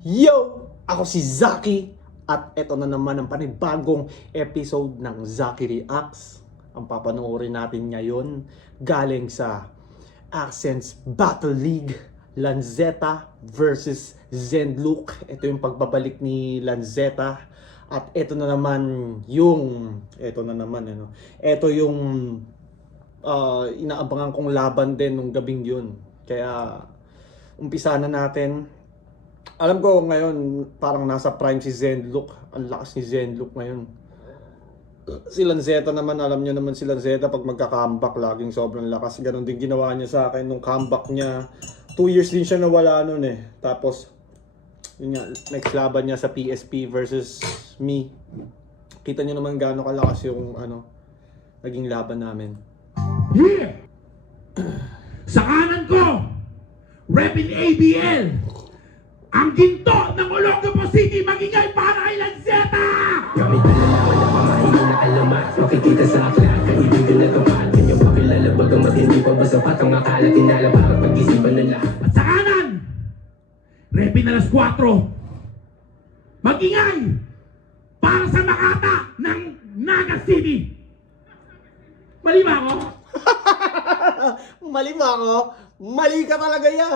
Yo! Ako si Zaki at eto na naman ang panibagong episode ng Zaki Reacts. Ang papanoorin natin ngayon galing sa Accents Battle League, Lanzetta versus Zenlook. Ito yung pagbabalik ni Lanzetta. At ito na naman yung ito yung inaabangan kong laban din nung gabing yun. Kaya umpisa na natin. Alam ko ngayon parang nasa prime si Zenlook. Ang lakas ni Zenlook ngayon. Si Lanzetta naman, alam nyo naman si Lanzetta pag magka-comeback laging sobrang lakas. Ganon din ginawa niya sa akin nung comeback niya. 2 years din siya nawala nun eh. Tapos yun nga, next laban niya sa PSP versus me. Kita nyo naman gaano kalakas yung naging laban namin. Here! Sa kanan ko, Repin ABL, ang ginto ng Olongapo City magingay para kay Lanzetta! Gamit na lalaman na pamahiin na alamat. Makikita sa aklat, kaibigan na tumahan. Kanyang pakilala, bagang matindi pa ba sapat ang akala tinala para pag-isipan na lahat. At sa kanan, Repin alas 4, magingay para sa Makata ng Naga City! Mali ba ako? Mali ba ako? Mali ka talaga ya.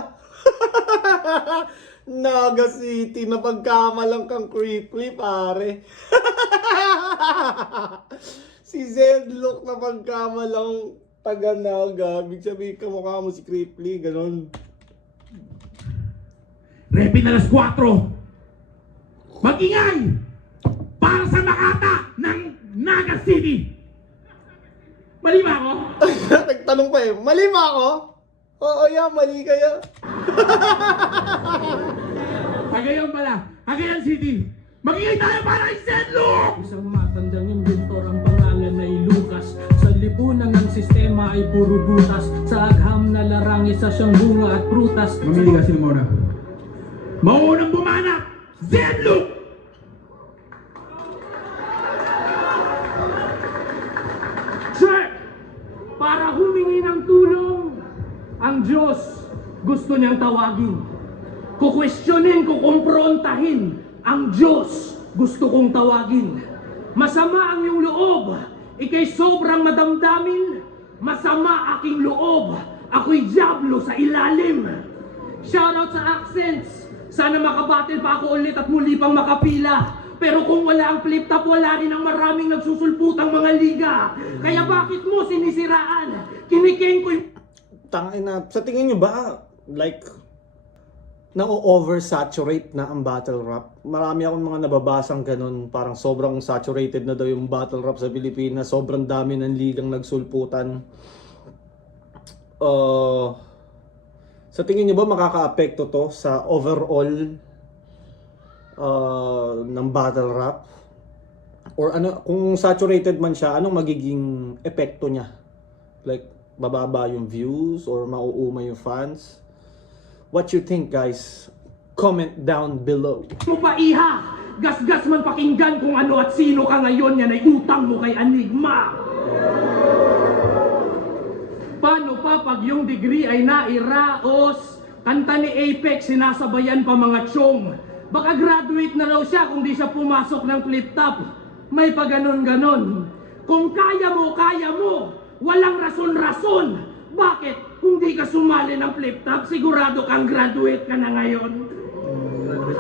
Naga City na pagkamalang kang creepy pare. Si Zenlook na pagkamalang taga Naga. Ibig sabihin kamukha mo si Creeply, ganon. Repin alas 4, magingay para sa Makata ng Naga City! Mali ba ako? Nagtanong pa eh, mali ba ako? Oo ya, mali kaya. Cagayan pala, Cagayan City! Magingay tayo para kay Zenlook! Isang matandang inventor ang pangalan ay Lucas. Sa lipunan ng sistema ay puro butas. Sa agham na larang isa siyang bunga at prutas. Mamili ka sino muna. Maunang bumanak, Zenlook! Sir! Para humingi ng tulong, ang Diyos gusto niyang tawagin. Kukwestiyonin, kukumprontahin, ang Diyos gusto kong tawagin. Masama ang iyong loob, ikay sobrang madamdamin. Masama aking loob, ako'y diablo sa ilalim. Shoutout sa Accents. Sana makabattle pa ako ulit at muli pang makapila. Pero kung wala ang flip top, wala rin ang maraming nagsusulputang mga liga. Kaya bakit mo sinisiraan? Kiniking ko yung... Tangina, sa tingin nyo ba, like, na-oversaturate na ang battle rap? Marami akong mga nababasang ganun, parang sobrang saturated na daw yung battle rap sa Pilipinas. Sobrang dami ng ligang nagsulputan. Sa tingin nyo ba makaka-apekto to sa overall ng battle rap? Or ano, kung saturated man siya, anong magiging epekto niya? Like, bababa yung views or mauuma yung fans? What you think, guys? Comment down below. mo pa iha. Gasgas man pakinggan kung ano at sino ka ngayon, yan ay utang mo kay Enigma. Paano pa pag yung degree ay nairaos? Kanta ni Apex, sinasabayan pa mga chong. Baka graduate na raw siya kung di siya pumasok ng flip top. May pa ganon-ganon. Kung kaya mo, walang rason-rason. Bakit? Kung di ka sumali ng flip top, sigurado kang graduate ka na ngayon.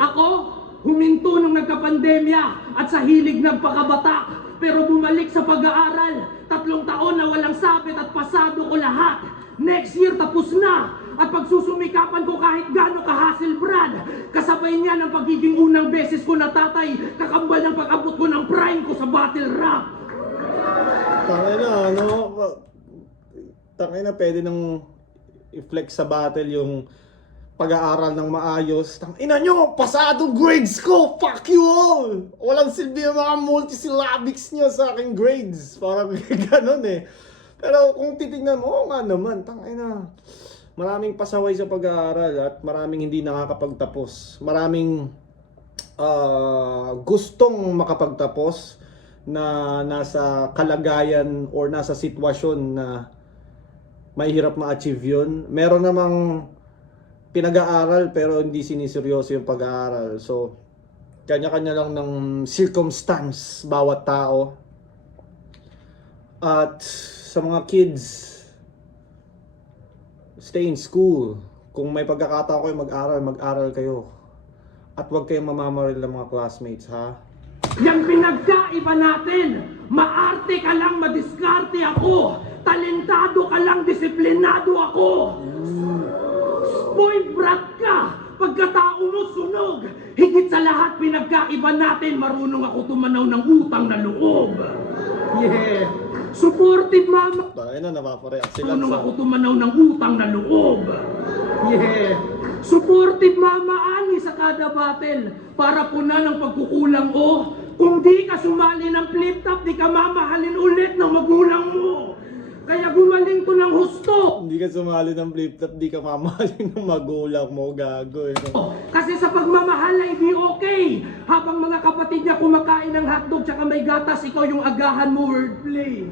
Ako, huminto nung nagka-pandemya at sa hilig nagpakabata. Pero bumalik sa pag-aaral. 3 taon na walang sabit at pasado ko lahat. Next year tapos na. At pagsusumikapan ko kahit gaano ka-hassle, Brad. Kasabay niya ng pagiging unang beses ko na tatay. Kakambal ng pag-abot ko ng prime ko sa battle rap. Tangina, pwede nang i-flex sa battle yung pag-aaral ng maayos. Tangina nyo, pasadong grades ko! Fuck you all! Walang silbi yung mga multisyllabics nyo sa aking grades. Parang ganon eh. Pero kung titignan mo, oo nga naman, tangina. Maraming pasaway sa pag-aaral at maraming hindi nakakapagtapos. Maraming gustong makapagtapos na nasa kalagayan or nasa sitwasyon na mahirap ma-achieve yun. Meron namang pinag-aaral pero hindi siniseryoso yung pag-aaral. So, kanya-kanya lang ng circumstance bawat tao. At sa mga kids, stay in school. Kung may pagkakataon kayo mag-aral, mag-aral kayo. At huwag kayong mamamaril ng mga classmates, ha? Yang pinagkaiba natin, maarte ka lang, madiskarte ako. Talentado ka lang, disiplinado ako. Spoiled brat ka, pagkatao mo sunog. Higit sa lahat, pinagkaiba natin, marunong ako tumanaw ng utang na loob. Yeah. Supportive mama. Tayo na, napapareact sila Marunong sa... ako tumanaw ng utang na loob. Yeah. Supportive mama ani sa kada battle para punan ang pagkukulang ko. Kung di ka sumali ng flip top, di ka mamahalin ulit ng magulang mo. Kaya gumaling ko ng husto. Hindi ka sumali ng flip-top, di ka mamahalin ng magulang mo, gago eh. Kasi sa pagmamahal ay di okay. Habang mga kapatid niya kumakain ng hotdog tsaka may gatas, ikaw yung agahan mo, wordplay.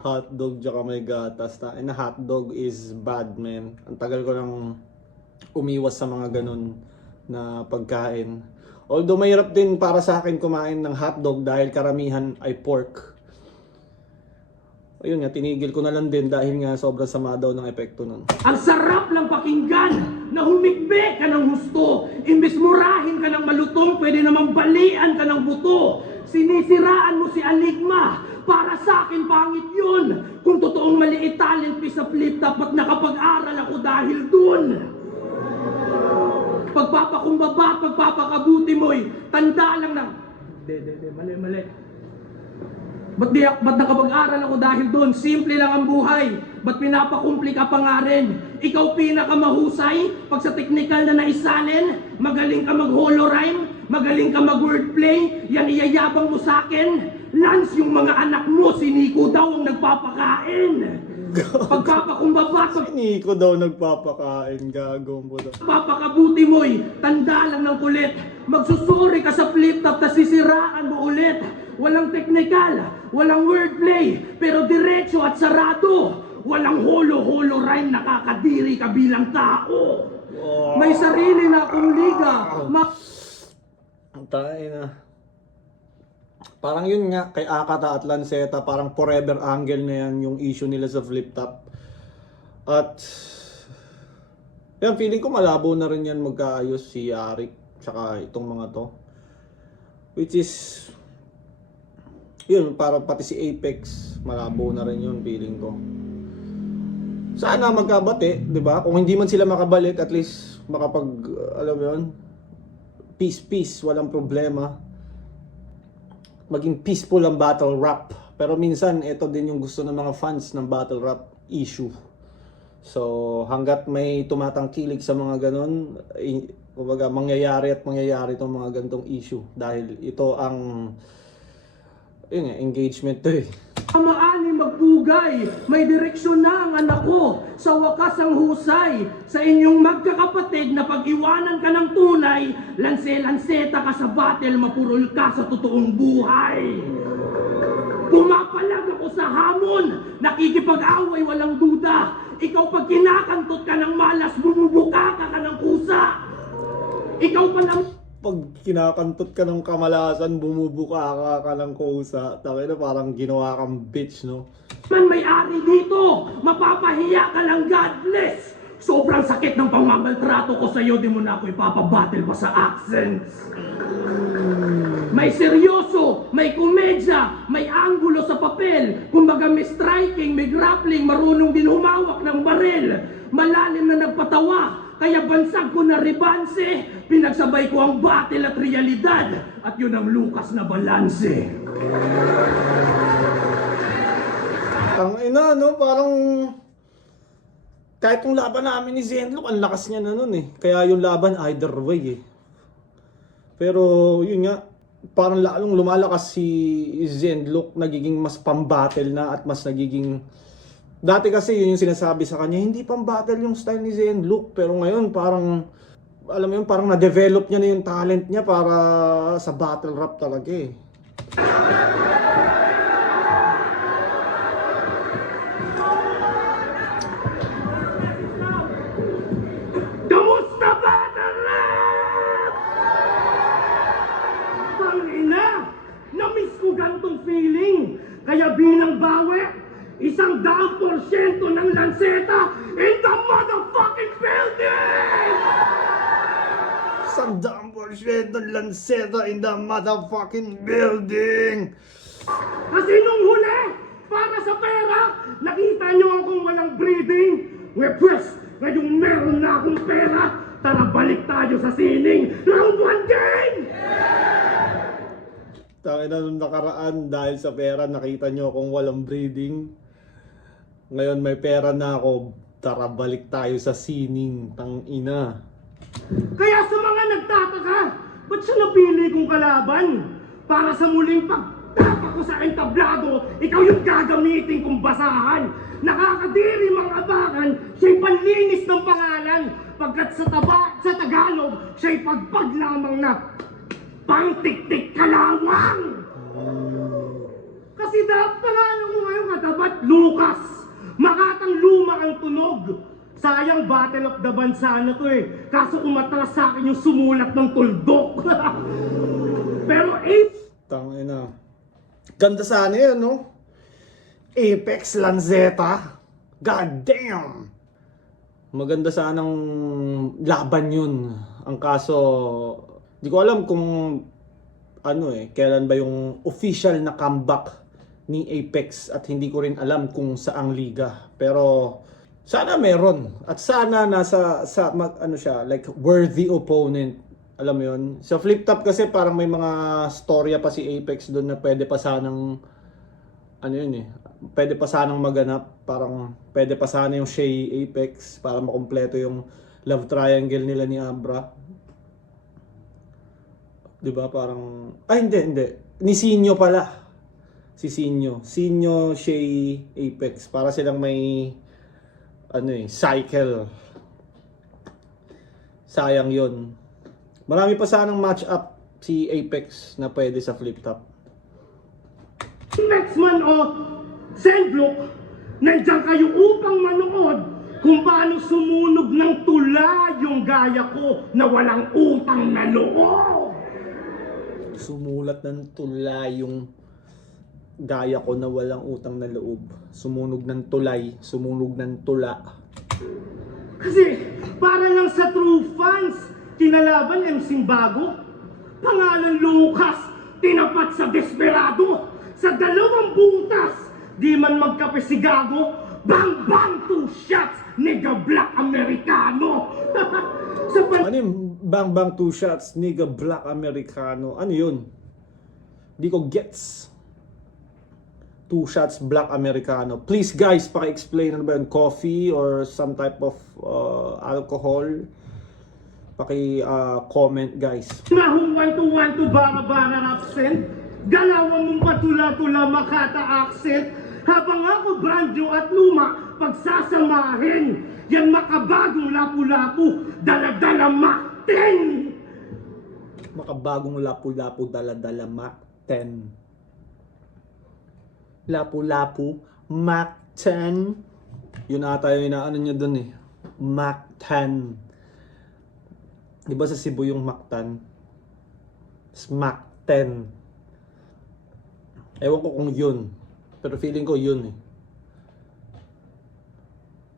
Hotdog tsaka may gatas. Na hotdog is bad, man. Ang tagal ko nang umiwas sa mga ganun na pagkain. Although mahirap din para sa akin kumain ng hotdog dahil karamihan ay pork. Ayun nga, tinigil ko na lang din dahil nga sobrang sama daw ng epekto nun. Ang sarap lang pakinggan na humigbe ka ng husto. Imbes murahin ka ng malutong, pwede namang balian ka ng buto. Sinisiraan mo si Aligma. Para sa akin, pangit yun. Kung totoong maliit talent piece sa flip top at nakapag-aral ako dahil dun. Pagpapakumbaba, pagpapakabuti mo'y tanda lang ng... Mali. Ba't nakapag-aral ako dahil doon? Simple lang ang buhay. Ba't pinapakumpli ka pa nga rin? Ikaw pinakamahusay pag sa technical na naisalin. Magaling ka mag-holo rhyme. Magaling ka mag-wordplay. Yan iyayabang mo sa akin. Lance, yung mga anak mo, si Nico daw ang nagpapakain. Pagpapakumbaba, Nico daw nagpapakain, gagong mo daw. papakabuti mo'y tanda lang ng kulit. Magsusuri ka sa flip top tas sisiraan mo ulit. Walang technical, walang wordplay, pero diretso at sarado. Walang holo-holo rhyme, nakakadiri ka bilang tao. May sarili na akong liga. Tayo na. Parang yun nga, kay Akata at Lanceta, parang forever angle na yan yung issue nila sa flip top. At yan, feeling ko malabo na rin yan magkaayos si Arik tsaka itong mga to. Which is yun, para pati si Apex malabo na rin yun, feeling ko. Sana magkabati, di ba? Kung hindi man sila makabalik, at least makapag, alam mo yun, peace, walang problema. Maging peaceful ang battle rap. Pero minsan, ito din yung gusto ng mga fans ng battle rap issue. So, hanggat may tumatangkilik sa mga ganon, kumbaga, mangyayari itong mga ganitong issue. Dahil ito ang yun nga, engagement to eh. Maani magbugay, may direksyon na ang anak ko. Sa wakas ang husay, sa inyong magkakapatid na pag-iwanan ka ng tunay, lanse-lanseta ka sa battle, mapurol ka sa totoong buhay. Pumapalag ako sa hamon, nakikipag-away walang duda. Ikaw pag kinakantot ka ng malas, bumubuka ka ng kusa. Ikaw pa lang... Pag kinakantot ka ng kamalasan, bumubuka ka ng kusa. Tawag na parang ginawa kang bitch, no? Man may-ari dito, mapapahiya ka lang, God bless. Sobrang sakit ng pamamaltrato ko sa'yo, di mo na ako ipapabattle pa sa accents. May seryoso, may komedya, may anggulo sa papel. Kumbaga may striking, may grappling, marunong din humawak ng baril. Malalim na nagpatawa, kaya bansag ko na ribanse. Pinagsabay ko ang battle at realidad. At yun ang Lucas na balanse. Ang ina, no? Parang kahit yung laban namin ni Zenlock, ang lakas niya na nun eh. Kaya yung laban either way eh. Pero yun nga, parang lalong lumalakas si Zenlock, nagiging mas pang-battle na at mas nagiging... Dati kasi yun yung sinasabi sa kanya, hindi pang-battle yung style ni Zenlock. Pero ngayon parang, alam mo yun, parang na-develop niya na yung talent niya para sa battle rap talaga eh. 100% Lanceta in the motherfucking building! Kasi nung huli, para sa pera, nakita nyo akong walang breathing. Pwes, ngayong meron na akong pera, tara balik tayo sa sining. Round 1 game! Tangina nung nakaraan dahil sa pera nakita nyo akong walang breathing. Ngayon may pera na ako, tara balik tayo sa sining, tangina. Kaya sa mga nagtataka, ba't siya napili kong kalaban? Para sa muling pagtapak ko sa entablado, ikaw yung gagamitin kong basahan. Nakakadiri mga abakan, siya'y panlinis ng pangalan. Pagkat sa Tagalog, siya'y pagpag lamang na pangtiktik kalawang. Kasi pangalan mo ngayon katapat, Lucas. Makatang luma ang tunog. Sayang Battle of the Bansa na to eh. Kaso umatras sa akin yung sumulat ng tuldok. Pero Tangina. Ganda sana yun, no? Apex Lanceta. God damn! Maganda sanang laban yun. Ang kaso, di ko alam kung kailan ba yung official na comeback ni Apex at hindi ko rin alam kung saang liga. Pero sana meron at sana nasa siya, like worthy opponent. Alam mo yun? Sa flip top kasi parang may mga storya pa si Apex doon na pwede pa sanang pwede pa sanang maganap. Parang pwede pa sana yung Shay Apex para makumpleto yung love triangle nila ni Abra. 'Di ba? Parang hindi. Ni Sinyo pala. Si Sinyo, Shay, Apex para silang may cycle. Sayang 'yon. Marami pa sanang match up si Apex na pwede sa flip top. Maxman o Sandlock, nandiyan kayo upang manood kung paano sumunog ng tula yung gaya ko na walang utang na loob. Sumulat ng tula yung gaya ko na walang utang na loob. Sumunog ng tulay, sumunog ng tula. Kasi para lang sa true fans, kinalaban MC Bago, pangalan Lucas, tinapat sa desperado, sa dalawang butas, di man magkape si Gago, bang bang 2 shots, nigga black Americano. Ano yung bang bang 2 shots, nigga black Americano? Ano yun? Di ko gets. 2 shots black Americano. Please guys, paki-explain ano ba yun? Coffee or some type of alcohol? Paki-comment guys. Nahong 1-2-1-2 bara-bara absent, galawan mong patula-tula Makata accent, habang ako brand new at luma, pagsasamahin, yan makabagong lapu-lapu, dala-dala Mac 10! Makabagong lapu-lapu, dala-dala Mac 10. Lapu-lapu, Mac 10. Yun ata yung inaano niya dun eh. Mac 10. Di ba sa Cebu yung Mac 10? Mac 10. Ewan ko kung yun. Pero feeling ko yun eh.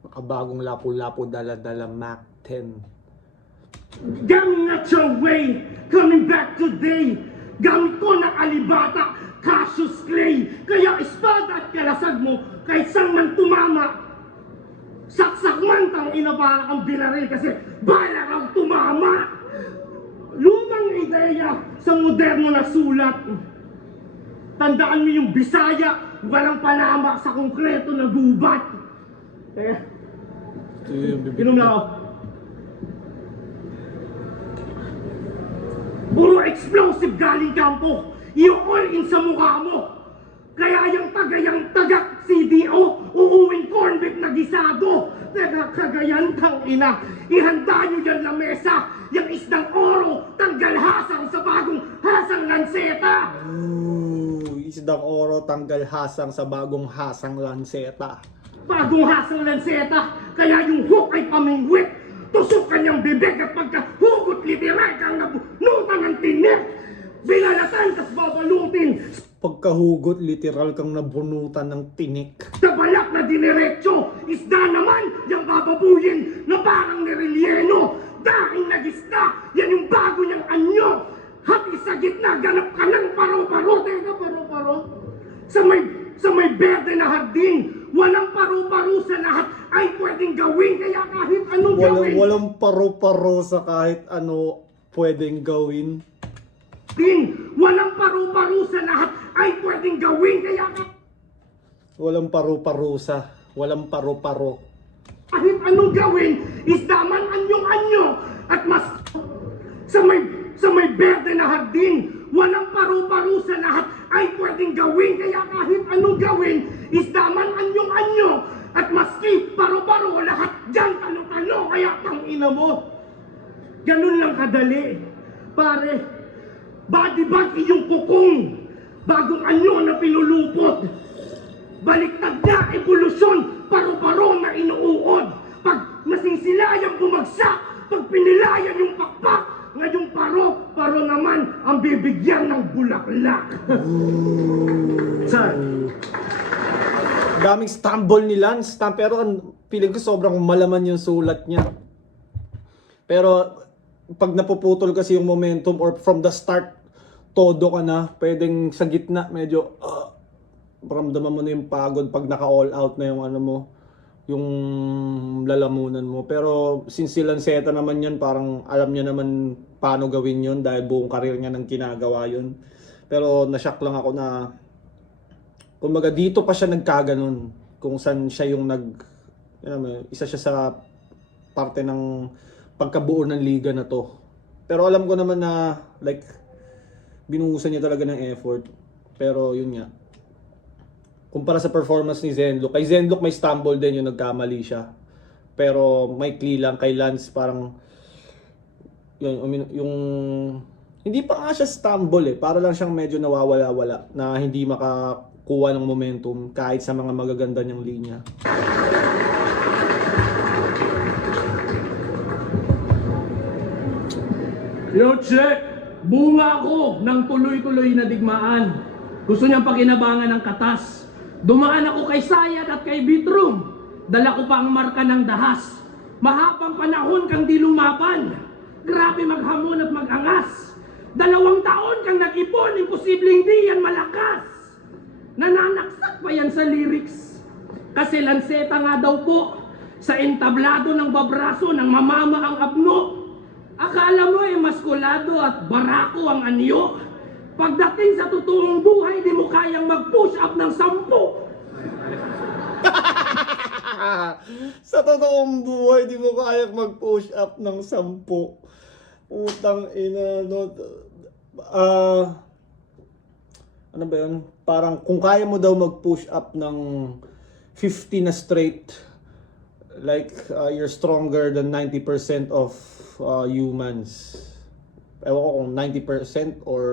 Makabagong lapu-lapu, dala-dala Mac 10. Gamit na your way, coming back today. Gamit ko na alibata, Cassius Clay. Kaya espada at kalasag mo, kahit saan man tumama. Saksak man kang inabara kang binaril kasi bala kang tumama. Lumang ideya sa moderno na sulat. Tandaan mo yung Bisaya, walang panama sa konkreto na gubat. Kaya, inom na ako. Puro explosive galing kampo, i-all in sa mukha mo. Kaya yung tagayang tagak CDO, uuwing corn beef na gisado. Teka, kagayan kang ina, ihanda nyo dyan na mesa, yung isdang oro, tanggal hasang sa bagong hasang lanseta. Isdang oro, tanggal hasang sa bagong hasang lanseta. Bagong hasang lanseta, kaya yung hook ay pamingwit. Tusok kanyang bibig at pagkahugot literal kang nabunutan ng tinik. Binalatan kas babalutin. Pagkahugot, literal kang nabunutan ng tinik. Sa balak na diniretso, isda naman yung bababuyin na parang nirelyeno. Dahing nagisda, yan yung bago gitna, ganap ka ng paro-paro. Teka, paro-paro? Sa may berde na hardin, walang paru-paro sa lahat ay pwedeng gawin. Kaya kahit anong gawin, Walang paro-paro sa kahit ano pwedeng gawin. walang paru-paro sa lahat ay pwedeng gawin. Kaya Walang paru-parusa. Walang paro-paro. kahit anong gawin, isdaman anyong-anyo at mas sa may berde na hardin, walang paru-paro sa lahat ay pwedeng gawin. Kaya kahit anong gawin, isdaman anyong-anyo at maski paru-paro lahat dyan talo-talo. Kaya tangina mo, ganun lang kadali. Pare, badi-bag iyong kukong bagong anyo na pinulupot. Baliktad na evolusyon, paru-paro na inuuod. Pag nasisilayang bumagsak, pag pinilayan yung pakpak, ngayong paro naman ang bibigyan ng bulaklak. Sir, Daming stumble ni Lance. Pero feeling ko sobrang malaman yung sulat niya. Pero pag napuputol kasi yung momentum or from the start, todo ka na. Pwedeng sa gitna, medyo ramdaman mo na yung pagod pag naka-all out na yung ano mo, yung lalamunan mo. Pero since si Lanceta naman yan, parang alam niya naman paano gawin yun dahil buong karir niya nang ginagawa yun. Pero nashock lang ako na kumbaga dito pa siya nagkaganon kung saan siya yung isa siya sa parte ng pagkabuo ng liga na to. Pero alam ko naman na like binuhusan niya talaga ng effort. Pero yun nga, kumpara sa performance ni Zenluk, kay Zenluk may stumble din yung nagkamali siya. Pero may clean lang kay Lance, parang yung hindi pa nga siya stumble para lang siyang medyo nawawala-wala na hindi makakuha ng momentum kahit sa mga magaganda niyang linya. Yo, check! Bunga ako ng tuloy-tuloy na digmaan. Gusto niyang pakinabangan ng katas. Dumaan ako kay Sayad at kay Bitrum. Dala ko pa ang marka ng dahas. Mahabang panahon kang di lumaban. Grabe maghamon at magangas. 2 taon kang nag-ipon, imposibleng di yan malakas. Nananaksak pa yan sa lyrics. Kasi Lanceta nga daw po, sa entablado ng babraso ng mamama ang abno. Akala mo maskulado at barako ang anyo. Pagdating sa totoong buhay, di mo kayang mag-push up ng 10. Sa totoong buhay, di mo kayang mag-push up ng 10. Utang ina, no? Ano ba yun? Parang kung kaya mo daw mag-push up ng 50 na straight, like you're stronger than 90% of humans. Ewan ko kung 90% or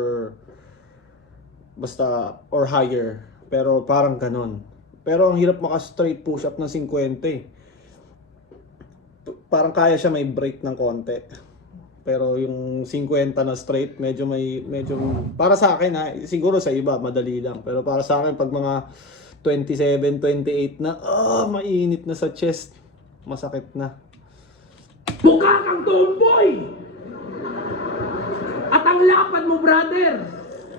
basta or higher. Pero parang ganon. Pero ang hirap maka-straight push up ng 50 Parang kaya siya may break ng konti. Pero yung 50 na straight, medyo para sa akin siguro sa iba madali lang. Pero para sa akin pag mga 27, 28 na, mainit na sa chest. Masakit na. Mukha kang tomboy! At ang lapad mo, brother,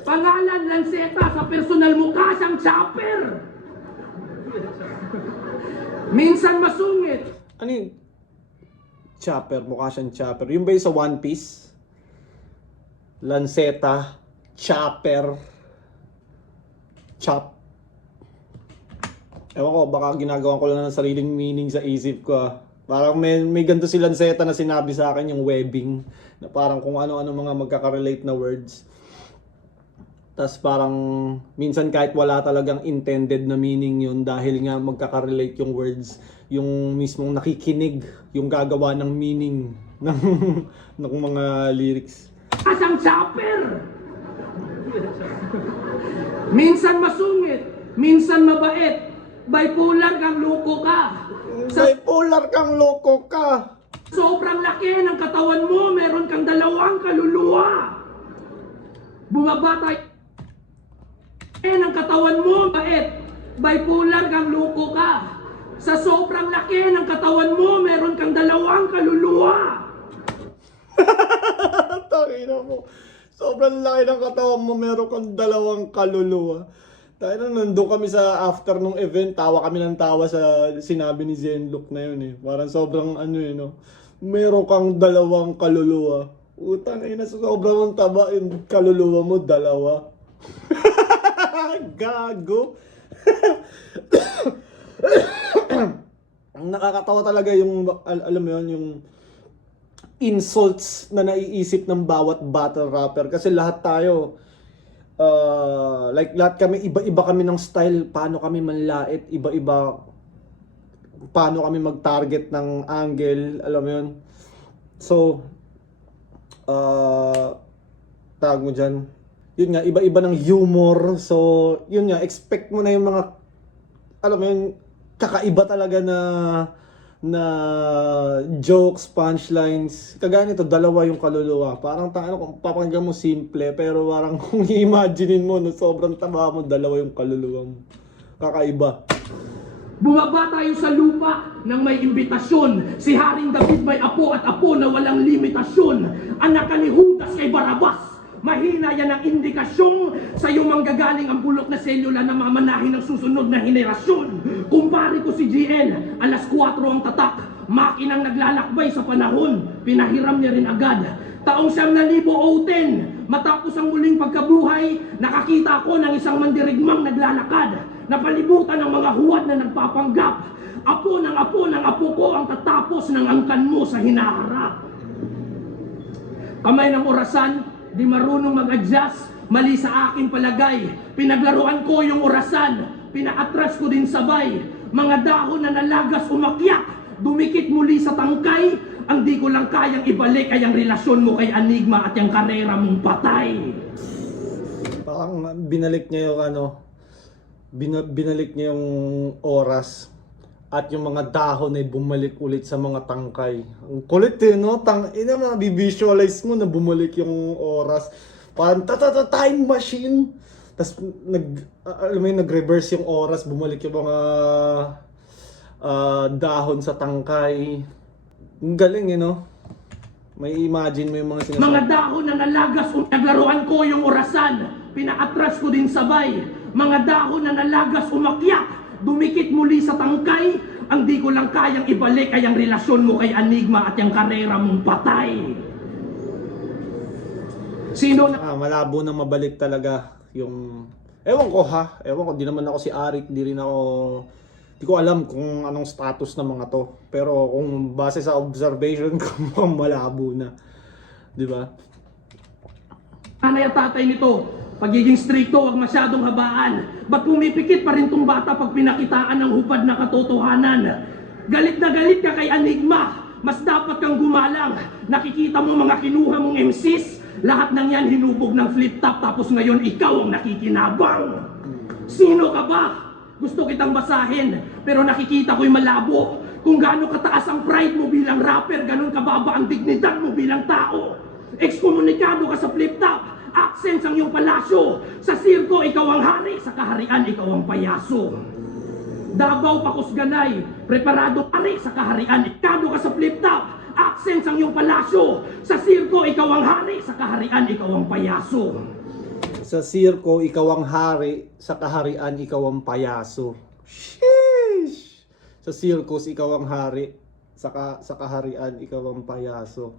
pangalan Lanceta, sa personal mukha siyang chopper. Minsan masungit. Ano yung chopper? Mukha siyang chopper. Yung ba yung sa One Piece? Lanceta, chopper, chop. Ewan ko, baka ginagawa ko lang ng sariling meaning sa isip ko. Parang may ganito si Lanceta na sinabi sa akin, yung webbing. Na parang kung ano-ano mga magkaka-relate na words. Tas parang minsan kahit wala talagang intended na meaning yun dahil nga magkaka-relate yung words, yung mismong nakikinig, yung gagawa ng meaning ng mga lyrics. Asang chopper! Minsan masungit, minsan mabait, bipolar kang loko ka. Bipolar kang loko ka! Sobrang laki ng katawan mo, meron kang 2 kaluluwa. Bumabatay ng katawan mo, bait, bipolar kang loko ka. Sa sobrang laki ng katawan mo, meron kang 2 kaluluwa. Tangina mo. Sobrang laki ng katawan mo, meron kang dalawang kaluluwa. Tayo na nandun kami sa after nung event, tawa kami ng tawa sa sinabi ni Zenlook na yun eh. Parang sobrang ano eh, no? Meron kang dalawang kaluluwa. Utang ay nasa sobrang taba yung kaluluwa mo, dalawa. Gago. Ang nakakatawa talaga yung, alam mo yun, yung insults na naiisip ng bawat battle rapper. Kasi lahat tayo, like lahat kami, iba-iba kami ng style, paano kami manlait, iba-iba, paano kami mag-target ng angle, alam mo yun. So, tawag mo dyan, yun nga, iba-iba ng humor. So, yun nga, expect mo na yung mga, alam mo yun, kakaiba talaga na jokes, punchlines. Kagaya nito, dalawa yung kaluluwa. Parang kung papakinggan mo simple, pero parang kung i-imaginein mo na sobrang taba mo, dalawa yung kaluluwa mo. Kakaiba. Bumaba tayo sa lupa ng may imbitasyon. Si Haring David may apo at apo na walang limitasyon. Anak ka ni Judas kay Barabas. Mahina yan ang indikasyon. Sa iyo manggagaling ang bulok na selula na mamanahin ng susunod na henerasyon. Kumpare ko si GL, alas 4 ang tatak. Makinang naglalakbay sa panahon. Pinahiram niya rin agad. Taong 9,010, matapos ang muling pagkabuhay, nakakita ko ng isang mandirigmang naglalakad. Napalibutan ng mga huwad na nagpapanggap. Apo ng apo ng apo ko ang tatapos ng angkan mo sa hinaharap. Kamay ng orasan, di marunong mag-adjust, mali sa aking palagay. Pinaglaruan ko yung orasan, pinaatras ko din sabay. Mga dahon na nalagas umakyat, dumikit muli sa tangkay. Ang di ko lang kayang ibalik ay ang relasyon mo kay Enigma at yung karera mong patay. Parang binalik niya yung binalik niya yung oras at yung mga dahon ay bumalik ulit sa mga tangkay. Ang kulit eh, no? Visualize mo na bumalik yung oras. Parang time machine. Tapos alam mo yun, nag-reverse yung oras, bumalik yung mga dahon sa tangkay. Ang galing eh, no? May imagine mo yung mga sinasabi. Mga dahon na nalagas, naglaruan ko yung orasan, pinaatras ko din sabay. Mga dahon na nalagas umakyat, dumikit muli sa tangkay. Ang di ko lang kayang ibalik ay ang relasyon mo kay Enigma at yung karera mong patay. Sino na... malabo na mabalik talaga yung... Ewan ko ha, di naman ako si Arik, di ko alam kung anong status ng mga to. Pero kung base sa observation ko, mukhang malabo na. Di ba? Nanay at tatay nito, pagiging stricto, huwag masyadong habaan. Ba't pumipikit pa rin tong bata pag pinakitaan ng hupad na katotohanan? Galit na galit ka kay Enigma, mas dapat kang gumalang. Nakikita mo mga kinuha mong MCs, lahat ng yan hinubog ng flip top tapos ngayon ikaw ang nakikinabang. Sino ka ba? Gusto kitang basahin, pero nakikita ko'y malabo. Kung gaano kataas ang pride mo bilang rapper, ganun kababa ang dignidad mo bilang tao. Ekskomunikado ka sa flip top, accents ang iyong palasyo. Sa sirko, ikaw ang hari, sa kaharian, ikaw ang payaso. Davao, Pakusganay, preparado hari sa kaharian, ikado ka sa flip top, accents ang iyong palasyo. Sa sirko, ikaw ang hari, sa kaharian, ikaw ang payaso. Sa sirko, ikaw ang hari. Sa kaharian, ikaw ang payaso. Sheesh! Sa circus, ikaw ang hari. Sa kaharian, ikaw ang payaso.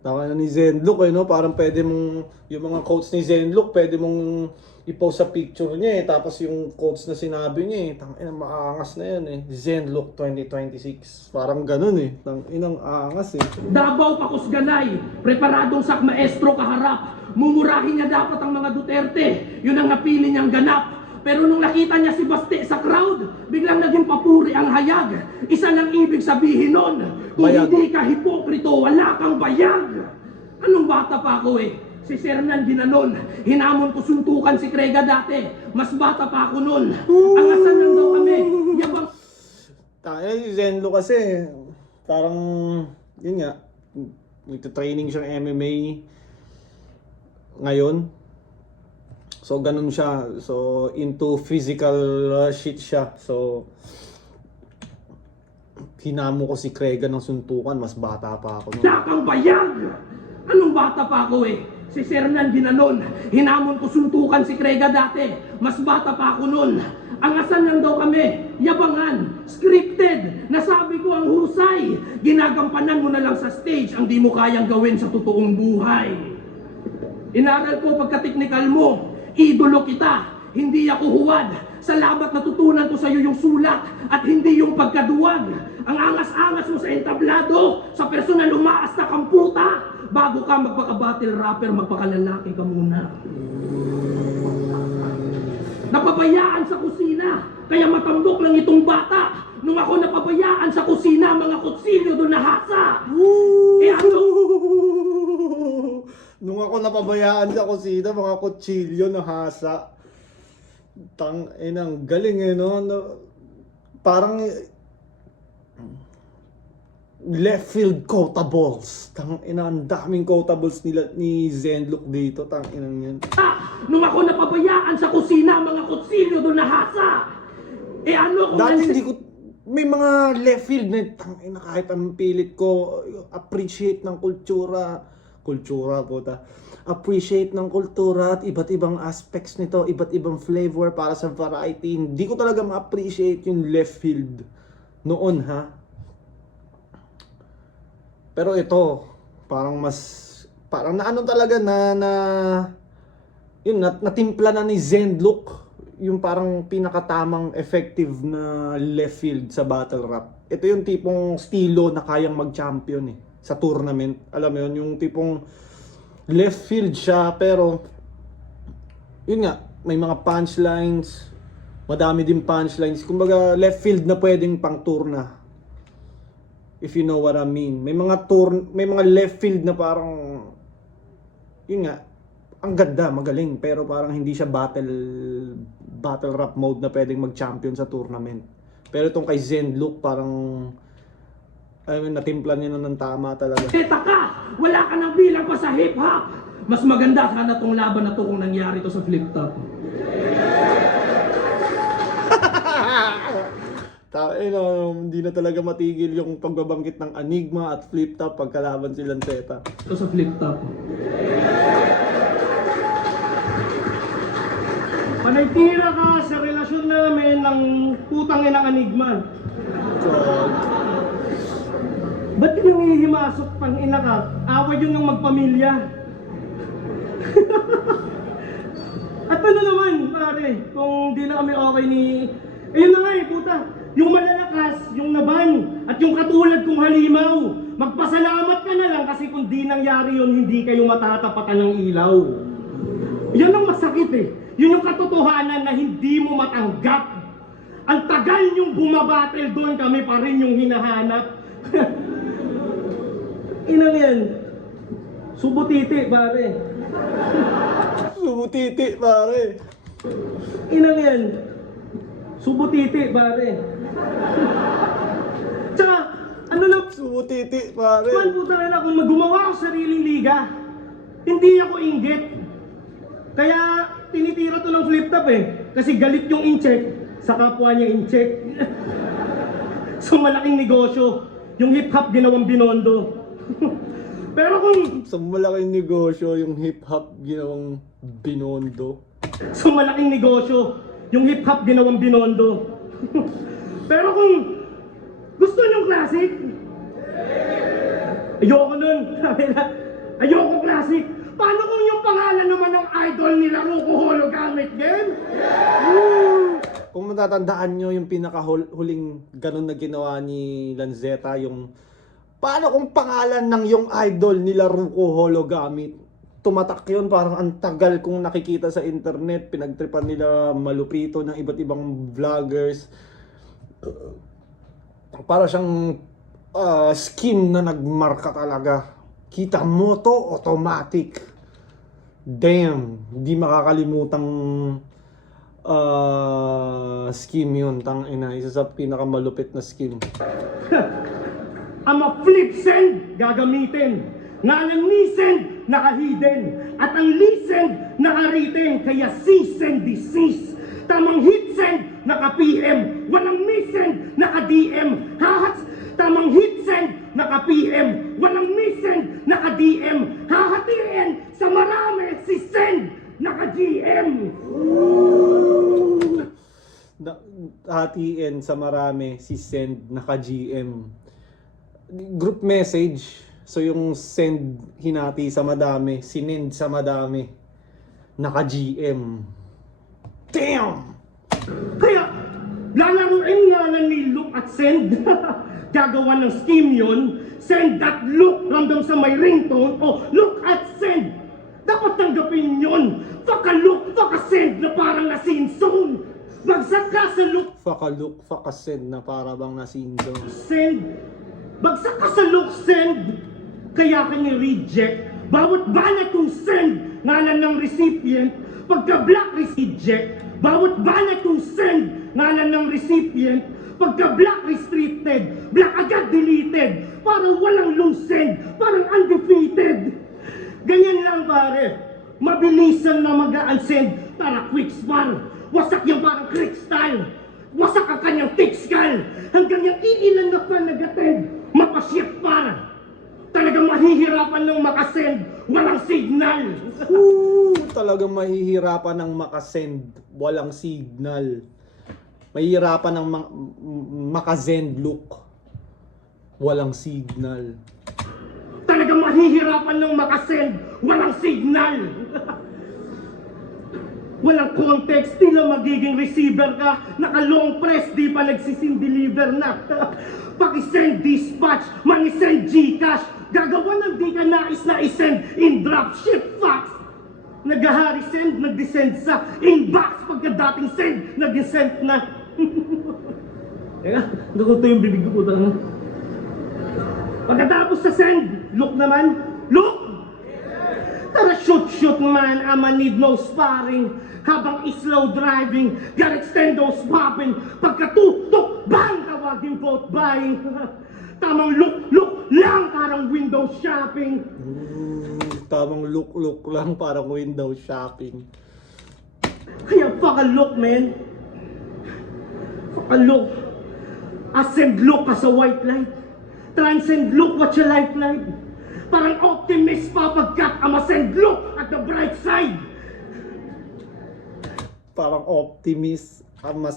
Tama na ni Zenlook eh, no? Parang pwede mong, yung mga quotes ni Zenlook, pwede mong i-post sa picture niya eh. Tapos yung quotes na sinabi niya eh, tangina, maangas na yan eh. Zenlook 2026. Parang ganun eh. Tanginang angas eh. Davao, Pakusganay, preparadong sak maestro kaharap. Mumurahin niya dapat ang mga Duterte, yun ang napili niyang ganap. Pero nung nakita niya si Baste sa crowd, biglang naging papuri ang hayag. Isa lang ibig sabihin nun, kung bayag. hindi ka hipokrito, wala kang bayag. Anong bata pa ako eh? Si Sernan ginanon, hinamon ko suntukan si Krega dati, mas bata pa ako nun. Angasan lang daw kami, yabang... Tayo si Zenlo kasi, parang, yun nga, nagtitraining siya ng MMA ngayon. So, ganun siya. So, into physical shit siya. So, hinamo ko si Krega ng suntukan, mas bata pa ako. Wala kang bayag! Anong bata pa ako eh? Si Sernan ginanon. Hinamon ko suntukan si Krega dati. Mas bata pa ako nun. Angasan lang daw kami. Yabangan. Scripted. Nasabi ko ang husay. Ginagampanan mo na lang sa stage ang di mo kayang gawin sa totoong buhay. Inaral ko pagka-technical mo. Idolo kita. Hindi ako huwad. Salamat natutunan ko sa iyo yung sulat at hindi yung pagkaduwag. Ang angas-angas mo sa entablado, sa personal umaas na kang puta. Bago ka magpaka-battle rapper, magpakalalaki ka muna. Napabayaan sa kusina, kaya matambok lang itong bata. Nung ako napabayaan sa kusina, mga kutsilyo doon nahasa. Eh ano? Nung ako napabayaan sa kusina, mga kutsilyo nahasa. Ang galing no? Parang left field quotables. Ang daming quotables nila ni Zenlook dito. Yan. Nung ako napabayaan sa kusina, mga kutsilyo doon nahasa. Eh ano kung Dati hindi ko, may mga left field na kahit ang pilit ko, appreciate ng kultura puta. Appreciate ng kultura at iba't ibang aspects nito, iba't ibang flavor para sa variety. Hindi ko talaga ma-appreciate yung left field noon ha. Pero ito, parang naano talaga natimpla na ni Zenlook yung parang pinakatamang effective na left field sa battle rap. Ito yung tipong estilo na kayang mag-champion sa tournament. Alam mo yun, yung tipong left field siya pero yun nga, may mga punchlines, madami din punchlines. Kumbaga left field na pwedeng pang tour na. If you know what I mean. May mga left field na parang yun nga, ang ganda, magaling, pero parang hindi siya battle rap mode na pwedeng mag-champion sa tournament. Pero itong kay Zenlook parang natimplan niya na ng tama talaga. Teta ka! Wala ka nang bilang pa sa hip-hop! Mas maganda sana tong laban na to kung nangyari to sa flip top. Hindi na talaga matigil yung pagbabanggit ng Enigma at flip top pagkalaban silang Teta. Ito sa flip top. Panagtira ka sa relasyon namin ng putang inang Enigma. God. Ba't ka nang hihimasok pang ina ka? Away yun ng magpamilya. At ano naman, pare, kung di na kami okay ni... Ayun na nga puta. Yung malalakas, yung naban, at yung katulad kong halimaw. Magpasalamat ka na lang kasi kung di nangyari yun, hindi kayo matatapatan ng ilaw. Yan ang masakit Yun yung katotohanan na hindi mo matanggap. Ang tagal yung bumabattle doon, kami pa rin yung hinahanap. Inang yan. Subutiti, pare. Subutiti, pare. Inang yan. Subutiti, pare. Tsaka, ano lang, Subutiti, pare. man puta na kung gumawa ako sariling liga, hindi ako inggit. Kaya, tinitira to ng flip top Kasi galit yung incheck, sa kapwa niya incheck. So, malaking negosyo. Yung hip-hop ginawang binondo. Pero kung Sa malaking negosyo, yung hip-hop ginawang binondo. So malaking negosyo, yung hip-hop ginawang binondo. Pero kung gusto niyong classic, ayoko nun. Ayoko classic. Paano kung yung pangalan naman ng idol nila Ruko Holo gamit game? Kung matatandaan nyo yung pinakahuling ganun na ginawa ni Lanzetta, yung paano kung pangalan ng yung idol nila Ruko Holo gamit? Tumatak yun, parang ang tagal kong nakikita sa internet, pinagtripan nila malupito ng iba't ibang vloggers. Para siyang skin na nagmarka talaga. Kita mo to, automatic. Damn, di makakalimutang scheme yun, tangina, isa sa pinakamalupit na scheme. Ang flip send gagamitin, na ang ni-send naka-hidden, at ang li-send naka-written, kaya cease and desist. Tamang hit send naka-PM, walang miss-send naka-DM. Tamang hit send naka-PM, walang miss-send naka-DM. Hahatiin sa marami naka-GM. Hatiin sa marami, si send naka-GM. Group message. So yung send hinati sa madami, sinend sa madami, naka-GM. Damn! Kaya, lalaruin nga lang ni Look at Send. Gagawa ng scheme yun. Send that look random sa may ringtone o look at send. Dapat tanggapin yun. Fuck a look, fuck a send na parang na-scene zone. Bagsak ka sa look, Fuck a look, fuck a send na para bang nasindo. send. Bagsak ka sa look, send. Kaya ka ni-reject. Bawat banat kong send, ngalan ng recipient. Pagka-black reject. Bawat banat kong send, ngalan ng recipient. Pagka-black restricted, black agad deleted. Parang walang loose send, parang undefeated. Ganyan lang pare. Mabilisan na mag-unsend para quick spar. Wasak yung parang click style. Wasak ang kanyang thick skull. Hanggang yung iilan na pa nag-attend, mapaship para. Talagang mahihirapan ng makasend, walang signal. Talagang mahihirapan ng makasend, walang signal. Mahihirapan ng makasend look, walang signal. Talagang mahihirapan ng makasend, walang signal. Walang context, di na magiging receiver ka. Naka-long press, di pa nagsisin-deliver na. Paki-send dispatch, mani-send Gcash. Gagawa ng di ka nais na isend in dropship fax. Nag-ahari send, nag-descend sa inbox. Pagkadating send, nag-descend na. Teka, nakunto yung bibig ko. Pagkatapos sa send, look naman. Look! Tara shoot man, I'ma need no sparring. Habang slow driving, got extendos popping. Pagkatutok, bang! Tawagin vote buying. Tamang look lang, parang window shopping. Tamang look lang parang window shopping. Kaya fuck a look, man. Fuck a look. Ascend look ka sa white light. Transcend look what your life like. Parang optimist pa pagkat amasend look at the bright side. Parang optimist,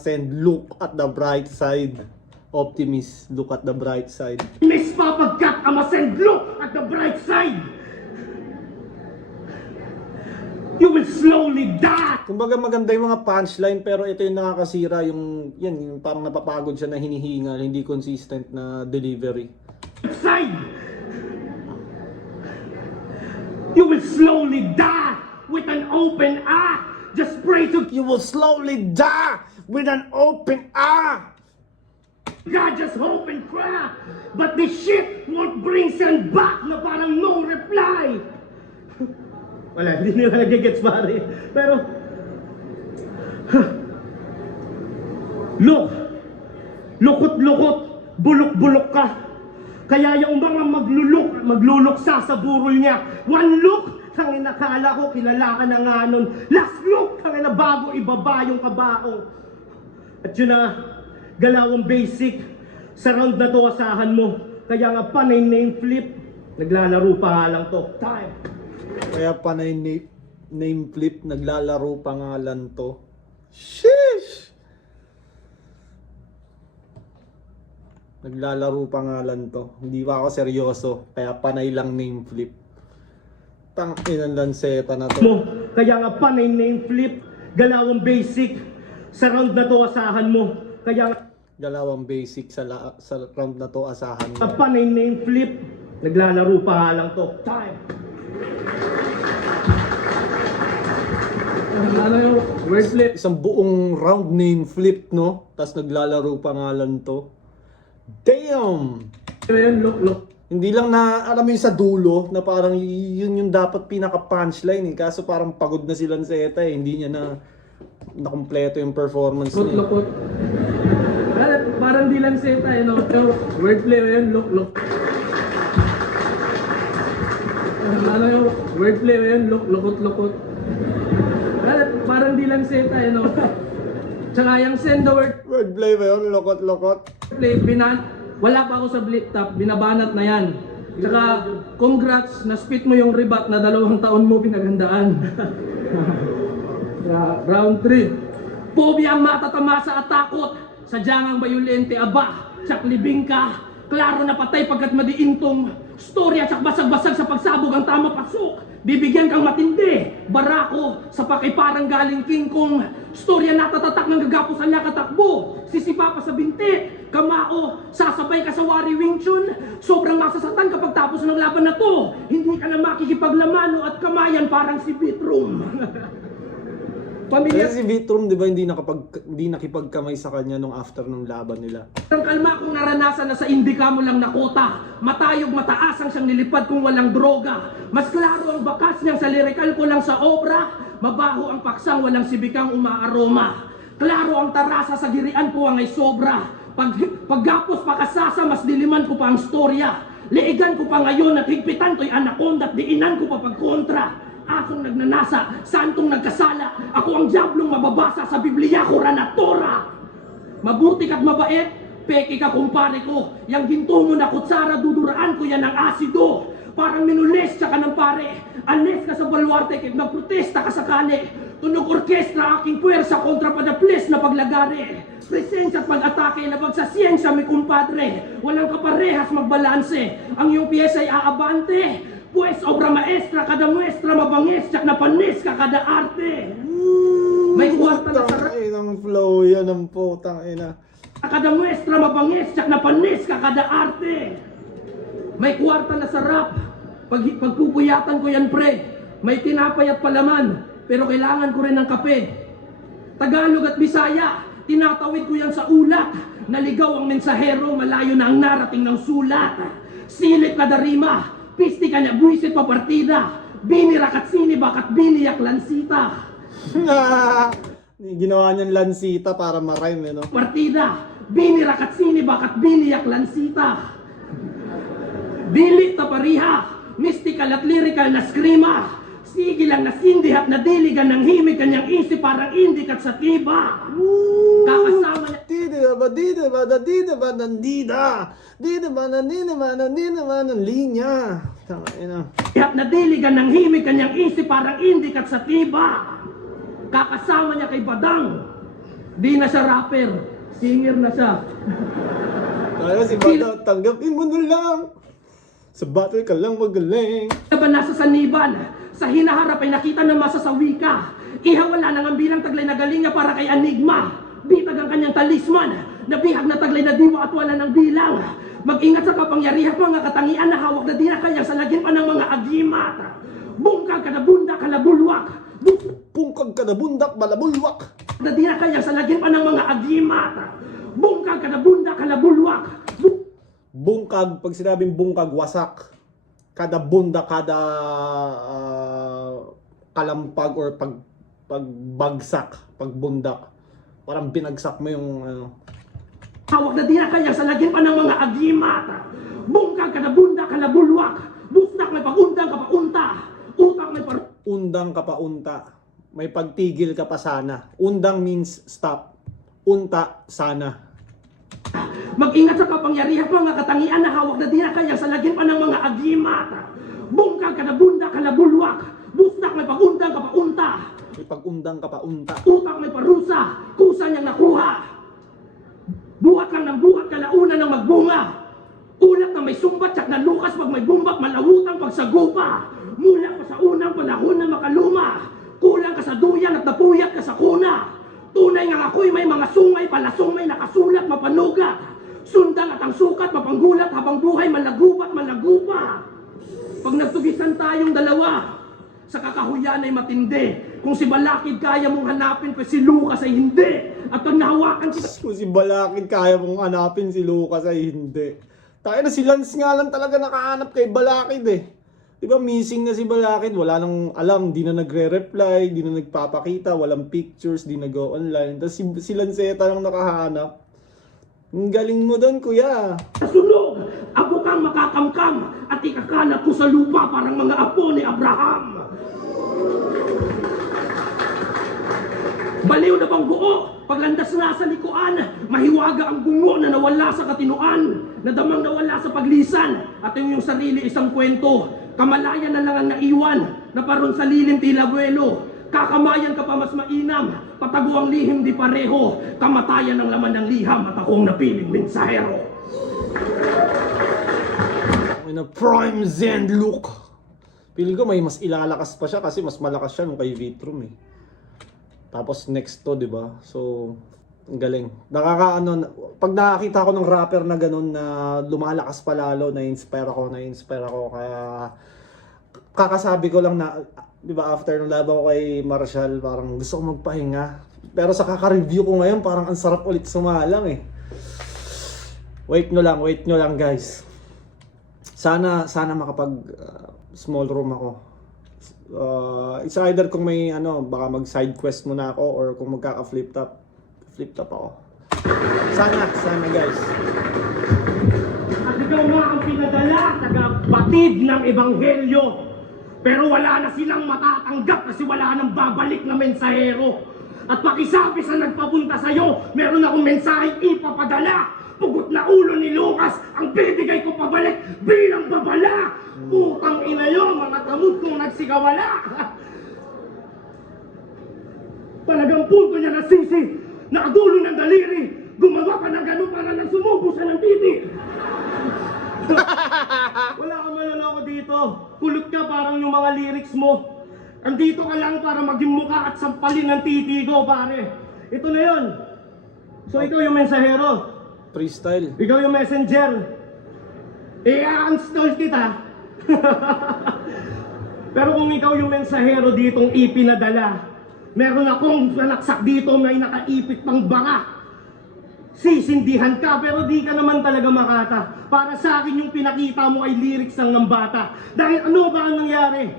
send look at the bright side. Optimist, look at the bright side. Miss pa pagkat amasend look at the bright side. You will slowly die. Kumbaga maganda yung mga punchline pero ito yung nakakasira yung parang napapagod siya na hinihingal, hindi consistent na delivery. Side. You will slowly die with an open eye. Just pray to You will slowly die with an open eye. God, just hope and cry. But this shit won't bring send back na parang no reply. Wala, hindi nila nagigets pare. Pero, lukot-lukot, bulok-bulok ka. Kaya yung mga maglulok sa burol niya. One look, ang inakala ko, kilala ka na nga nun. Last look, ang inabago, ibaba yung kabaong. At yun na, galawang basic. Sa round na to, asahan mo. Kaya nga panay name flip, naglalaro pa nga lang to. Time. Kaya panay name flip, naglalaro pangalan to. Sheesh! Naglalaro pangalan to. Hindi pa ako seryoso, kaya panay lang name flip. Tang inan lanseta na to. Mo, kaya nga panay name flip, galawang basic. Sa round na to, asahan mo. Kaya nga Dalawang basic sa round na to, asahan mo. panay name flip, naglalaro pa nga lang to. Time. Ano yung word flip? Isang buong round name flip, no? Tapos naglalaro pangalan to. Damn! Yun, look. Hindi lang na, alam mo yung sa dulo, na parang yun yung dapat pinaka-punchline eh. Kaso parang pagod na sila sa ETA eh. Hindi niya na-kompleto yung performance niya. Lukot. Parang di lang seta, no? Wordplay yun, look. Ano yung wordplay yun, lukot. Parang di lang seta, no? Tsaka yung send the Wordplay ba yun? Lokot-lokot. wordplay, wala pa ako sa blip top, binabanat na yan. Tsaka, congrats, na-spit mo yung rebat na 2 taon mo pinagandaan. Round 3. Phobia ang matatamasa at takot. Sadyang ang bayulente aba. Tsak libing ka. Klaro na patay pagkat madiintong. Storya tsak basag-basag sa pagsabog ang tama pasok. Bibigyan kang matindi. Barako sa pakiparang galing King Kong. Storya natatatak ng gagapos ang katakbo. Sisipa pa sa binti. Kamao, sasabay ka sa Wari Wing Chun. Sobrang masasatan kapag tapos ng laban na to. Hindi ka na makikipaglamano at kamayan parang si Bitrum. Pamilya Kasi si Vitrum, di ba, hindi nakipagkamay sa kanya nung after ng laban nila. ang kalma kung naranasan na sa indika mo lang nakota. Matayog mataas ang siyang nilipad kung walang droga. Mas klaro ang bakas niyang sa lirikal ko lang sa obra. Mabaho ang paksang walang sibikang umaaroma. Klaro ang tarasa sa girian ko ang ay sobra. Paggapos pakasasa mas diliman ko pa ang storya. Liigan ko pa ngayon at higpitan to'y anaconda at diinan ko pa pagkontra. Asong nagnanasa, santong nagkasala. Ako ang diablong mababasa sa Biblia ko na Tora. Mabuti ka't mabait, peke ka kumpare ko. Yang ginto mo na kutsara, duduraan ko yan ng asido. Parang minules ka ng pare. Unless ka sa baluarte kahit magprotesta ka sakali. Tunog orkestra aking puwersa kontra padaples na paglagari. Presensya at pag-atake labag sa siyensya may kumpadre. Walang kaparehas magbalanse. Ang iyong piyesa ay aabante. Pues obra maestra kada muestra mabangis tsak na panis ka kada arte. May kwarta na sarap. Ay, ng flow yan ng putang ina. Kada muestra mabangis tsak na panis ka kada arte. May kwarta na sarap. Pagpupuyatan ko yan pre. May tinapay at palaman. Pero kailangan ko rin ng kape. Tagalog at Bisaya. Tinatawid ko yan sa ulat. Naligaw ang mensahero. Malayo na ang narating ng sulat. Silit kada rima. Pisti ka niya, buwisit pa partida. Binirak at sinibak at biniyak lansita. Ginawa niyang lansita para ma-rhyme, no? Partida, binirak at sinibak at biniyak lansita. Dilit na pariha, mystical at lyrical na skrima. Sige lang na sindihat na diligan ng himig kanyang isip parang indikat sa tiba. Kakasama niya. Ng linya. Tangina. At nadiligan ng himig kanyang isip parang indikat sa tiba. Kakasama niya kay Badang. Di na siya rapper, singer na siya. Kaya si Bada, tanggapin mo na lang. Sa battle ka lang magaling. Ba nasa saniban, sa hinaharap ay nakita na masasawi ka. Ihawala nang ang bilang taglay na galing niya para kay Enigma. Bitag ang kanyang talisman, nabihag na taglay na diwa at wala ng bilang. Mag-ingat sa kapangyarihan mga katangian na hawak na di na kanya sa lagim pa ng mga agimat. Bungkag ka na bunda ka na bulwak. Pungkag ka na bundak, balabulwak. Na di na kanya sa lagim pa ng mga agimat. Bungkag ka na bunda ka na bulwak. Bungkag, pag sinabing bungkag, wasak. Kada bunda, kada kalampag or pagbagsak, pagbundak. Parang binagsak mo yung Hawak na di na kanya sa lagim pa ng mga agimat. Bungkag ka na bunda ka na bulwak. Busnak may pagundang ka pa unta. Utak may undang ka pa unta. May pagtigil ka pa sana. Undang means stop. Unta, sana. Mag-ingat sa kapangyarihan mga katangian na hawak na di na kanya sa lagim pa ng mga agimat. Bungkag ka na bunda ka na bulwak. Busnak may pagundang ka pa unta. May pag-undang ka pa unta. Utak may parusa. Kusa niyang nakuha. Buhat lang ng buhat kalauna ng magbunga. Ulat na may sumbat tsak na lukas pag may bumbak malawutang pagsagupa. Mula pa sa unang panahon na makaluma. Kulang ka sa duyan at napuyat ka sa kuna. Tunay nga ako'y may mga sungay palasong may nakasulat mapanugat. Sundang at ang sukat mapanggulat habang buhay malagupat malagupa. Pag nagtugisan tayong dalawa, sa kakahuyan ay matindi. Kung si Balakid kaya mong hanapin, pa si Lucas ay hindi. At pag nahawakan kita, Kung si Balakid kaya mong hanapin, si Lucas ay hindi. Tayo na si Lance nga lang talaga nakahanap kay Balakid eh. Diba missing na si Balakid, wala nang alam, di na nagre-reply, di na nagpapakita, walang pictures, di na go online. Tapos si Lanceta lang nakahanap. Ang galing mo doon, kuya. sunog, abo kang makakamkam at ikakalat ko sa lupa parang mga apo ni Abraham. Baliw na bang buo? Paglandas na sa likuan, mahiwaga ang bungo na nawala sa katinuan, nadamang nawala sa paglisan, at yung sarili isang kwento, kamalayan na lang ang naiwan, na paron sa lilim tila buwelo, Kakamayan ka pa mas mainam, patago ang lihim di pareho, kamatayan ang laman ng liham at ako ang napiling mensahero. Ano, Prime Zenlook. Feeling ko may mas ilalakas pa siya kasi mas malakas siya nung kay Vitrum eh. Tapos next to, di ba? So, ang galing. Pag nakakita ko ng rapper na ganun na lumalakas pa lalo, na-inspire ako. Kaya, kakasabi ko lang na, di ba, after ng laban ko kay Marshall, parang gusto ko magpahinga. Pero sa kaka-review ko ngayon, parang ang sarap ulit sumalang eh. Wait nyo lang guys. Sana makapag small room ako. It's either kung may baka mag side quest muna ako or kung magkaka flip top ako. Sana guys. At ikaw nga ang pinadala, taga-batid ng ebanghelyo. Pero wala na silang matatanggap kasi wala nang babalik na mensahero. At pakisabi sa nagpapunta sa'yo, meron akong mensaheng ipapadala. Pugot na ulo ni Lucas ang bibigay ko pabalik bilang babala. Putang ina nyo, mga tamod kong nagsigawala. Talagang punto niya na sisi, nakadulo ng daliri. Gumawa ka ng gano'n para nang sumubo siya ng titi. Wala kang maloloko dito. Kulot ka parang yung mga lyrics mo. Andito ka lang para maging mukha at sampalin ng titi ko, pare. Ito na yun. So ikaw yung mensahero. Freestyle. Ikaw yung messenger. I-uninstall kita. Pero kung ikaw yung mensahero ditong ipinadala, meron akong nanaksak dito may nakaipit pang bara. Sisindihan ka pero di ka naman talaga makata. Para sa akin yung pinakita mo ay lyrics ng bata. Dahil ano ba ang nangyari?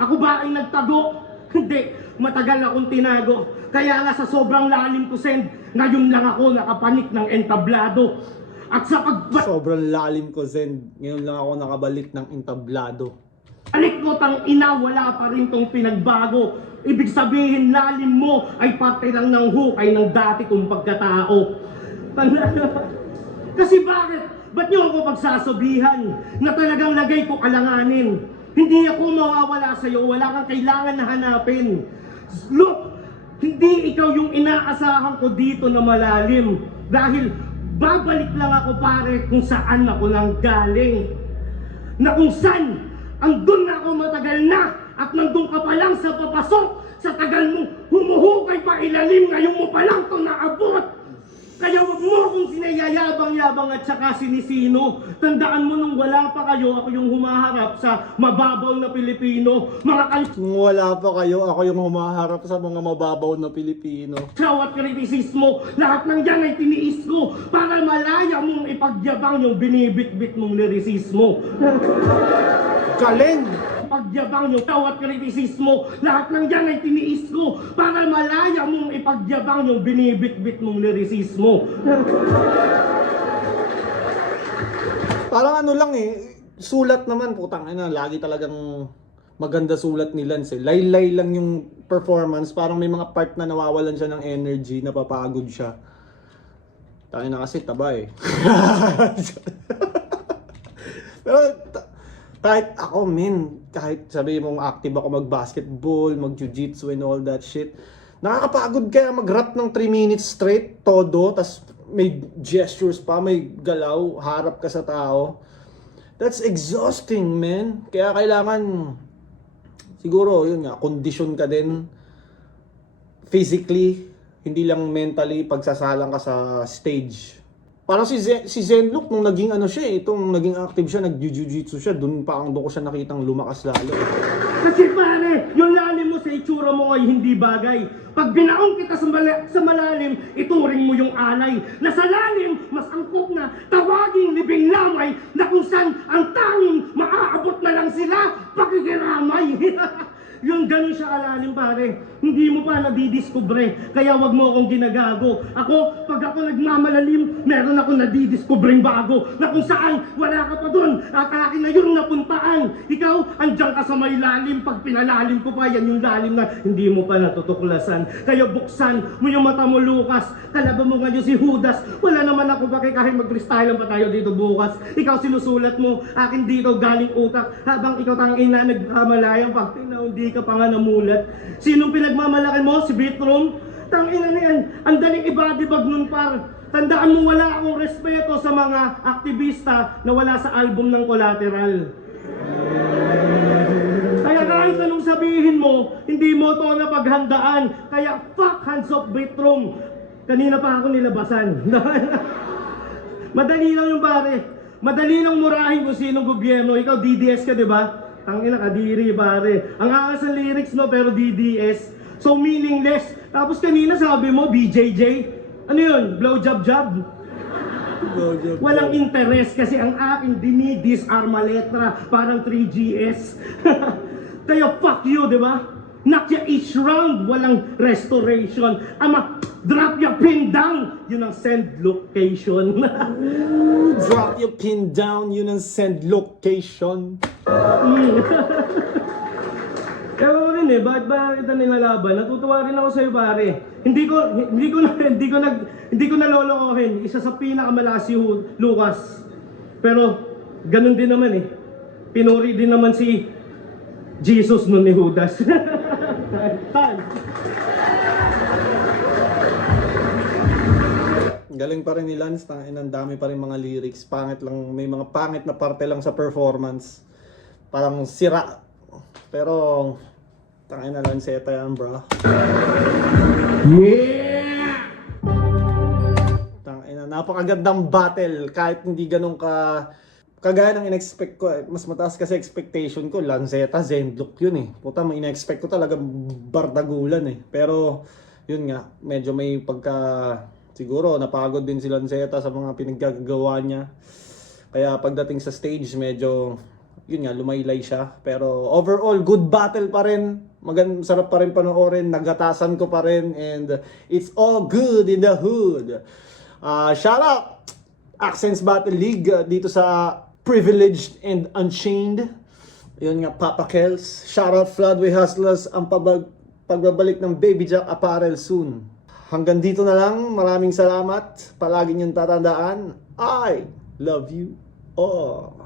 Ako ba ay nagtago? Hindi, matagal akong tinago. Kaya nga sa sobrang lalim ko send, ngayon lang ako nakapanik ng entablado. At sa Sobrang lalim ko Zen. Ngayon lang ako nakabalik ng entablado. balik ko tang ina, wala pa rin tong pinagbago. Ibig sabihin lalim mo ay parte lang ng hukay ng dati kong pagkatao. Kasi bakit? Ba't niyo ako pagsasabihan na talagang lagay ko alanganin? Hindi ako mawawala sa'yo, wala kang kailangan na hanapin. Look, hindi ikaw yung inaasahan ko dito na malalim. Dahil babalik lang ako pare kung saan ako nang galing. Na kung saan, andun na ako matagal na at nandun ka pa lang sa papasok. Sa tagal mo, humuhukay pa ilalim, ngayon mo pa lang ito naabot. Kaya wag mo akong sinayayabang-yabang at saka sinisino. Tandaan mo nung wala pa kayo, ako yung humaharap sa mababaw na Pilipino. Mga Nung wala pa kayo, ako yung humaharap sa mga mababaw na Pilipino. at kritisismo, lahat ng yan ay tiniis ko para malaya mong ipagyabang yung binibit-bit mong lirisismo. Galing! Pagyabang yung at kritisismo, lahat ng yan ay tiniis ko para malaya mong ipagyabang yung binibit-bit mong lirisismo. Parang ano lang eh, sulat naman, putang ina, lagi talagang maganda sulat ni Lance eh. Laylay lang yung performance, parang may mga part na nawawalan siya ng energy, napapagod siya. Tangina na kasi taba eh. Pero kahit ako kahit sabi mong active ako mag-basketball, mag-jiu-jitsu and all that shit, nakakapagod kaya mag-rap ng 3 minutes straight, todo, tas may gestures pa, may galaw, harap ka sa tao. That's exhausting, man. Kaya kailangan, siguro, yun nga, condition ka din, physically, hindi lang mentally, pagsasalang ka sa stage. Parang si Zenlook, nung naging itong naging active siya, nag-jiu-jitsu siya, doon ko siya nakitang lumakas lalo. Kasi pare, yung lalim mo sa itsura mo ay hindi bagay. Pag binaong kita sa malalim, ituring mo yung alay. Na sa lalim, mas angkop na tawaging libing lamay na kung saan ang tanging maaabot na lang sila pakikiramay. Yung ganun siya kalalim pare, hindi mo pa nadidiskubre, kaya wag mo akong ginagago. Ako, pag ako nagmamalalim, meron ako nadidiskubreng bago, na kung saan wala ka pa dun, at akin na yung napuntaan. Ikaw, andyan ka sa may lalim, pag pinalalim ko pa, yan yung lalim na hindi mo pa natutuklasan. Kaya buksan mo yung mata mo, Lucas, kalaban mo ngayon si Judas, wala naman ako bakit kahit mag-freestyle pa tayo dito bukas. Ikaw sinusulat mo, akin dito galing utak, habang ikaw tangina nagmamalayang pag tinaw, di hindi ka pa nga namulat. Sinong pinagmamalaki mo? Si Bitrom? Tangina na yan. Ang daling ibadibag nun, par. Tandaan mo, wala akong respeto sa mga aktivista na wala sa album ng Collateral. Kaya kahit anong sabihin mo, hindi mo to napaghandaan. Kaya fuck Hands Off Bitrom. Kanina pa ako nilabasan. Madali lang yung pare. Madali lang murahin kung sinong gobyerno. Ikaw DDS ka, di ba? Tangina, kadiri pare. Ang angas ng lyrics no, pero DDS. So meaningless. Tapos kanina sabi mo, BJJ. Ano yun? Blowjob-job? Walang interest kasi ang aking dinidisarma letra parang 3GS. Kaya fuck you, di ba? Knock ya each round, walang restoration. Ama, drop ya pin down, yun ang send location. Drop your pin down, yun ang send location. Kaya ko rin bakit ba kita nilalaban? Natutuwa rin ako sa'yo pare. Hindi ko nalolokohin. Isa sa pinakamalakas si Lucas. Pero ganun din naman Pinuri din naman si Jesus nun ni Judas. Galing pa rin ni Lance, ang dami pa rin mga lyrics. Pangit lang, may mga pangit na parte lang sa performance. Parang sira. Pero tangin na Lanceta yan, bro. Yeah! Tangina, napakagandang battle kahit hindi ganun kagaya ng in-expect ko. Mas mataas kasi expectation ko, Lanceta, Zendlock yun Puta, may in-expect ko talaga bardagulan Pero yun nga, medyo may siguro napagod din si Lanceta sa mga pinaggagawa niya. Kaya pagdating sa stage, medyo yun nga, lumaylay siya. Pero overall, good battle pa rin. Sarap pa rin panoorin. Nagatasan ko pa rin. And it's all good in the hood. Shout out Accents Battle League dito sa Privileged and Unchained. Yun nga, Papa Kels. Shout out Floodway Hustlers. Ang pagbabalik ng Baby Jack Apparel soon. Hanggang dito na lang. Maraming salamat. Palagi niyong tatandaan. I love you all.